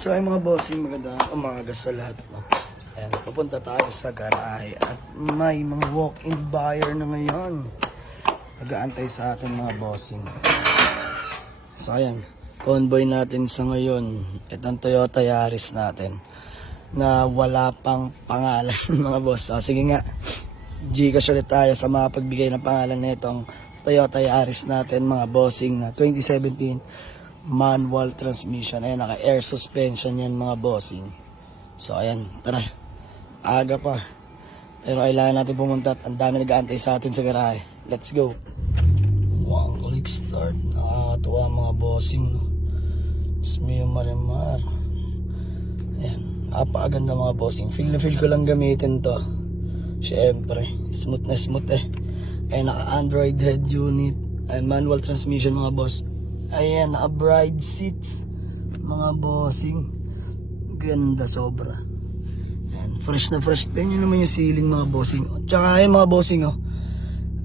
So ay mga bossing, magandang umaga sa lahat. No? Ayan, papunta tayo sa garahe at may mga walk-in buyer na ngayon. Nag-aantay sa atin mga bossing. So ayan, convoy natin sa ngayon. Itong Toyota Yaris natin na wala pang pangalan mga boss. So, sige nga, Gcash ulit tayo sa mga pagbigay ng pangalan na itong Toyota Yaris natin mga bossing na 2017 manual transmission. Ayan, naka air suspension yan mga bossing. So ayan, tara, aga pa pero kailangan natin pumunta at ang dami nag-aantay sa atin sa garahe. Let's go. Wow, click start. Nakakatuwa mga bossing, no? Smio Marimar. Ayan, napakaganda mga bossing. Feel na feel ko lang gamitin to. Syempre, smooth na smooth eh. Ayan, naka Android head unit. Ayan, manual transmission mga boss. Ayan, naka-bride seats mga bossing. Ganda sobra. Ayan, fresh na fresh. Tingnan naman yung ceiling mga bossing. Tsaka ayan mga bossing, oh.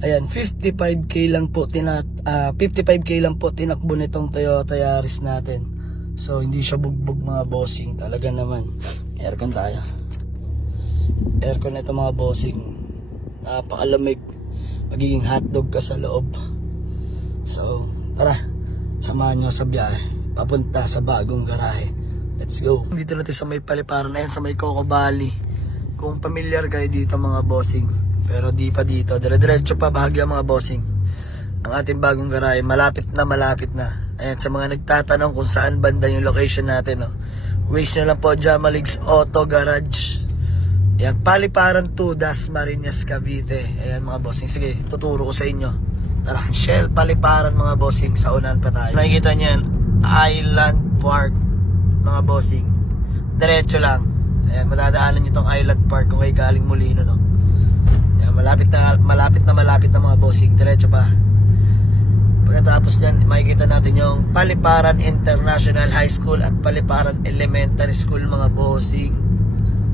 Ayan, 55k lang po 55k lang po tinakbo nitong Toyota Yaris natin. So hindi siya bugbog mga bossing. Talaga naman. Aircon tayo. Aircon na ito mga bossing. Napakalamig. Magiging hotdog ka sa loob. So tara, samahan nyo sa biyahe papunta sa bagong garahe. Let's go. Dito natin sa may Paliparan. Ayan, sa may Coco Valley. Kung familiar kayo dito mga bossing, pero di pa dito, dire-diretso pa bahagya mga bossing. Ang ating bagong garahe, malapit na. Ayan, sa mga nagtatanong kung saan banda yung location natin, no? Waze nyo lang po, Jamaligs Auto Garage. Ayan, Paliparan 2, Dasmariñas, Cavite. Ayan mga bossing, sige, tuturo ko sa inyo. Tara, Shell Paliparan mga bossing, sa unahan pa tayo. Nakikita nyo yan, Island Park mga bossing. Diretso lang. Ayan, madadaanan nyo tong Island Park kung kayo galing Molino, no? Ayan, malapit na mga bossing. Diretso pa. Pagkatapos nyan, makikita natin yung Paliparan International High School at Paliparan Elementary School mga bossing.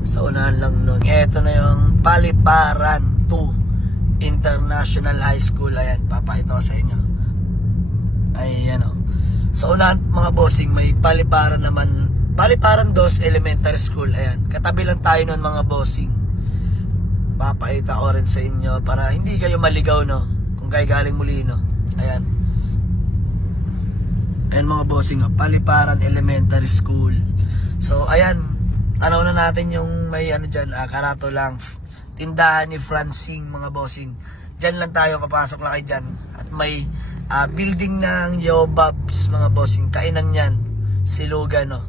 Sa unahan lang nun. Ito na yung Paliparan 2 International High School. Ayan, papakita ko sa inyo. Ayan, o. Sa unahan mga bossing, may Paliparan naman, Paliparan 2 Elementary School. Ayan, katabi lang tayo nun mga bossing. Papakita ko rin sa inyo para hindi kayo maligaw, no? Kung kayo galing Molino. Ayan. Ayan mga bossing, o. Paliparan Elementary School. So ayan, tanaw na natin yung may ano dyan, karato lang, tindahan ni Francine mga bossing. Diyan lang tayo, papasok lang kayo dyan. At may building ng Yobabs mga bossing. Kainan yan, silugan, no?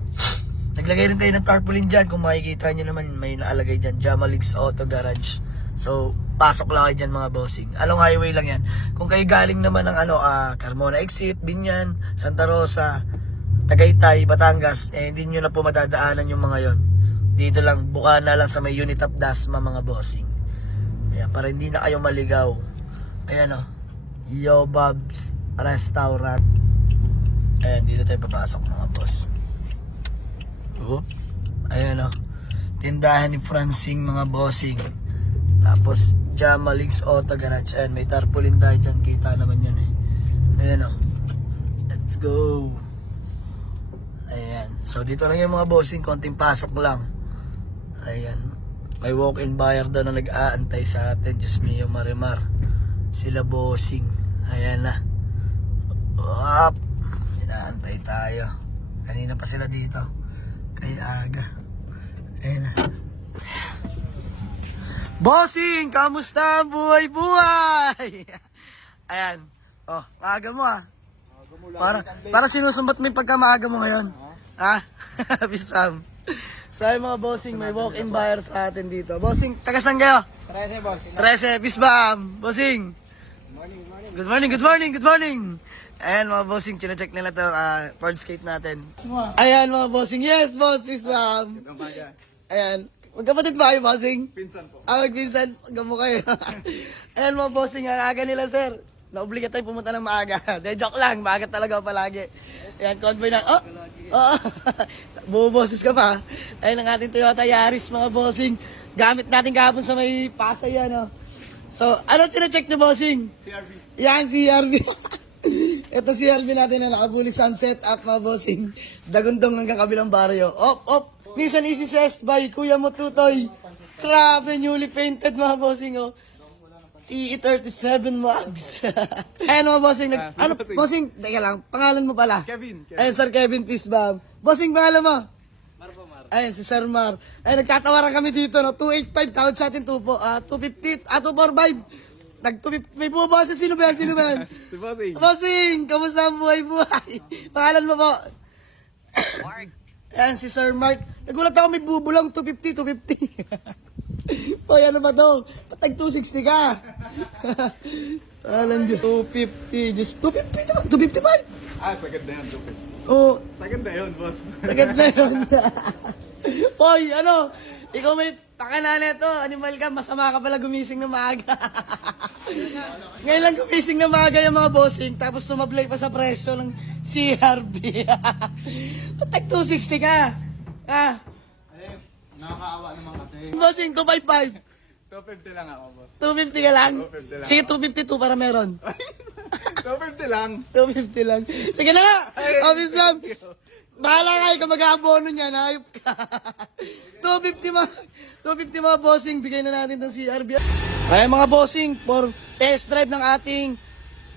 Naglagay rin tayo ng tarpaulin dyan. Kung makikita nyo naman, may naalagay dyan, Jamaligs Auto Garage. So pasok lang kayo dyan mga bossing. Along highway lang yan. Kung kayo galing naman ng Carmona Exit, Binyan, Santa Rosa, Tagaytay, Batangas, hindi nyo na po madadaanan yung mga yon. Dito lang, buka na lang sa may Unit of Dasma mga bossing. Ayan, para hindi na kayo maligaw. Ayan, o, Yobabs Restaurant. Ayan, dito tayo papasok mga boss. Ayan, o, tindahan ni Francine mga bossing. Tapos Jamaligs Auto Garage. Ayan, may tarpaulin tayo dyan, kita naman yan eh. Ayan, o, let's go. Ayan, so dito lang yung mga bossing, konting pasok lang. Ayan, may walk-in buyer daw na nag-aantay sa atin, Smio Marimar. Sila bossing. Ayan na. Up. Inaantay tayo. Kanina pa sila dito. Kaya aga. Ayan na. Bossing, kamusta ang buhay-buhay? Ayan. Oh, maaga mo ah. Para sinusumbat mo yung pagkamaaga mo ngayon. Ha? Bisam. So ay mga bossing, may walk-in buyer sa atin dito. Bossing, tagasan kayo? 13, boss. 13, bisbam. Bossing. Good morning. Ayan mga bossing, chinecheck nila ito Fordscape natin. Ayan mga bossing, yes boss, bisbam. Ayan, magkapatid ba kayo bossing? Pinsan po. Magpinsan, magkamo kayo. Ayan mga bossing, ang aga nila sir. Naobliga tayo pumunta ng maaga. De, joke lang, maaga talaga palagi. Ayan, convoy na. Oh, buboses ka pa. Ayan ang ating Toyota Yaris mga bossing. Gamit natin kahapon sa may Pasay yan, oh. So, ano chinecheck nyo bossing? CRV. Yan, CRV. Ito si Alvin natin na nakabuli sunset up mga bossing. Dagundong hanggang kabilang baryo. Op. Nissan Easy Ses by Kuya Motutoy. Grabe, newly painted mga bossing oh. TE37 Max. Ayan mga bossing. Ano, bossing, teka lang, pangalan mo pala? Kevin. Ayan, Sir Kevin Pisbam. Bossing, pangalan mo? Ayun, si Sir Mar. Ay, nagtatawaran kami dito, no? 285, tawad sa atin, 250, 245. May bumaba sa sino ba yan? Si Bossing. Bossing, kamusta ang buhay? Pangalan mo po? Mark. Ayan, si Sir Mark. Nagulat ako, may bubulong, 250. Poy, ano ba to? Patag 260 ka. Alam nyo, 250, just 250, 255. Sagad na yun, 250. Oh, Sagad na yun, boss. sagad na yun. Poy, ano, ikaw may pakana nito, animal ka, masama ka pala gumising ng maaga. Ngayon lang gumising ng maaga yung mga bossing, tapos sumablay pa sa presyo ng CRB. Patag 260 ka. Ah, Nakakaawa naman kasi. bossing, 255. 250 lang ako, boss. 250 ka lang? 250 lang. Sige, 252 para meron. 250 lang. 250 lang. Sige na nga! Office Lab! Bahala ka, ikaw mag-aabono niya, hayop ka. 250 mga bossing, bigay na natin ng CRB. Ay mga bossing, for test drive ng ating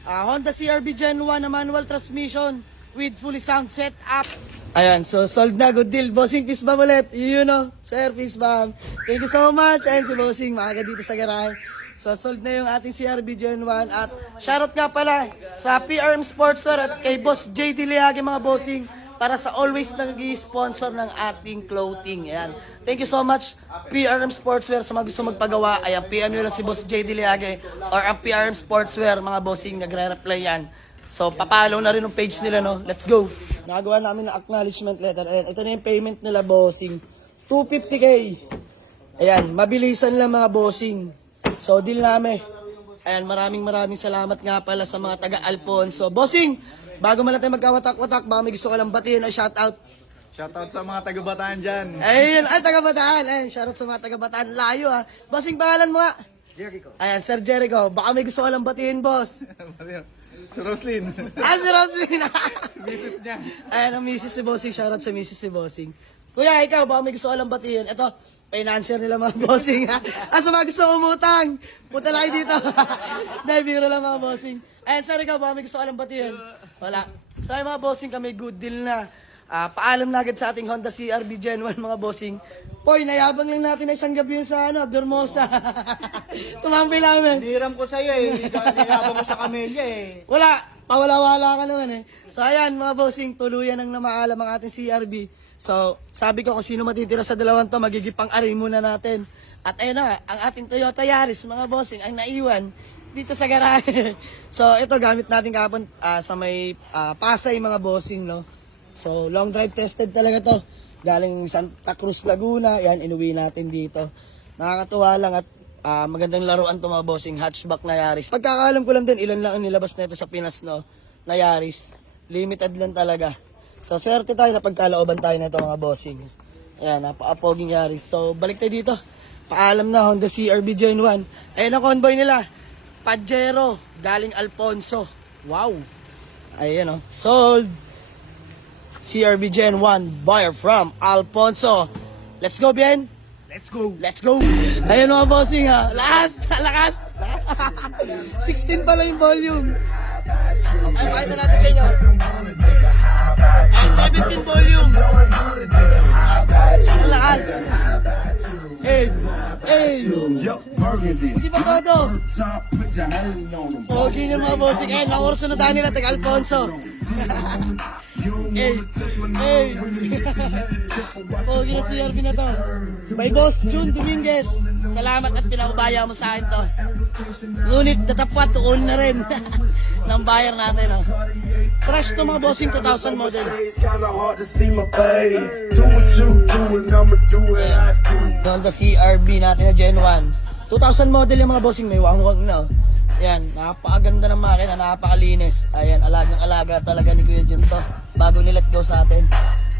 Honda CRB Gen 1 na manual transmission with fully sound set up. Ayan, so sold na, good deal. Bossing, peace bomb ulit. You know, sir, peace bomb. Thank you so much. Ayan si Bossing, maaga dito sa garahe. So sold na yung ating CRB Gen 1. At shoutout nga pala sa PRM Sportswear at kay Boss JD Liage mga bossing para sa always nag-i-sponsor ng ating clothing. Ayan. Thank you so much PRM Sportswear sa mga gusto magpagawa. Ayan, PM nyo lang si Boss JD Liage or ang PRM Sportswear mga bossing, nagre-reply yan. So papalo na rin yung page nila, no? Let's go! Nagawa namin ng acknowledgement letter. Ayan, ito na yung payment nila bossing. 250k. Ayan, mabilisan lang mga bossing. So, deal namin. Ayan, maraming salamat nga pala sa mga taga-Alfonso. Bossing, bago man natin magkawatak-watak, baka may gusto ka lang batiin o shoutout. Shoutout sa mga taga-Bataan dyan. Ayun, ay, taga-Bataan. Ayun, shoutout sa mga taga-Bataan. Layo ha. Bossing, pangalan mo nga. Jericho. Ayan, Sir Jericho. Baka may gusto ka lang batiin, boss. Si Roslyn. Si Roslyn. Misis niya. Ayan, ang misis ni Bossing. Shoutout sa misis ni Bossing. Kuya, ikaw, baka may gusto ka lang batiin. Ito, financier nila mga bossing ha. Sa mga gusto umutang, punta lang kayo dito. Dahil biro lang mga bossing. Ayan, sir, ikaw, baka may gusto ka lang batiin. Wala. So, ay, mga bossing, kami good deal na. Paalam na agad sa ating Honda CRB Gen 1 mga bossing. Poy, nayabang lang natin na isang gabi yun sa Bermosa. Tumambay namin. Hiram ko sa'yo eh. Niyabang mo sa Camellia eh. Wala, pawala-wala ka naman eh. So ayan mga bossing, tuluyan ang namaalam ang ating CRB. So sabi ko kung sino matitira sa dalawang to, magigipang aray muna natin. At ayun na nga, ang ating Toyota Yaris mga bossing ang naiwan dito sa garahe. So ito gamit natin kahapon sa may Pasay mga bossing, no. So long drive tested talaga to. Galing Santa Cruz, Laguna. Yan, inuwi natin dito. Nakakatuwa lang at magandang laruan to mga bossing. Hatchback na Yaris. Pagkakaalam ko lang din, ilan lang ang nilabas na ito sa Pinas, no? Na Yaris. Limited lang talaga. So, swerte tayo na pagkalooban tayo na ito mga bossing. Ayan, napaka-poging Yaris. So, balik tayo dito. Paalam na, Honda CRB Gen 1. Ayan ang convoy nila. Pajero, galing Alfonso. Wow. Ayan, oh. Sold. CRB Gen 1 buyer from Alfonso. Let's go, Bien. Let's go. Let's go. Ayun mga bossing ha. Lakas. 16 pala yung volume. Ay, pakita natin sa inyo. Ay, 17 volume. Lakas. Hindi pa todo. Pogi nyo mga bossing. Ayun, nakurso na tayo nila. Taga Alfonso. Pogi na CRB na to. By Boss June Dominguez. Salamat at pinaubaya mo sa akin to. Ngunit natapwat, tuon na rin. ng buyer natin. Oh. Fresh to mga bossing 2000 model. Honda CRB natin na Gen 1. 2000 model yung mga bossing, may wang-wang na. Oh. Yan, napakaganda ng makina, napakalinis. Ayan, alagang-alaga talaga ni Kuya Jun to. Bago nilet go sa atin.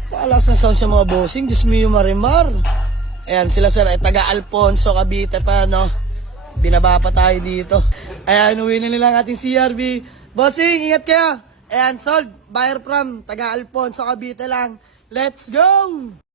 Paalas na sound siya mga bossing, Diyos mo yung marimar. Ayan, sila sir, ay taga Alfonso, Cavite pa, no? Binaba pa tayo dito. Ayan, uwi na nila ang ating CRB. Bossing, ingat kaya. Ayan, sold. Buyer from taga Alfonso, Cavite lang. Let's go!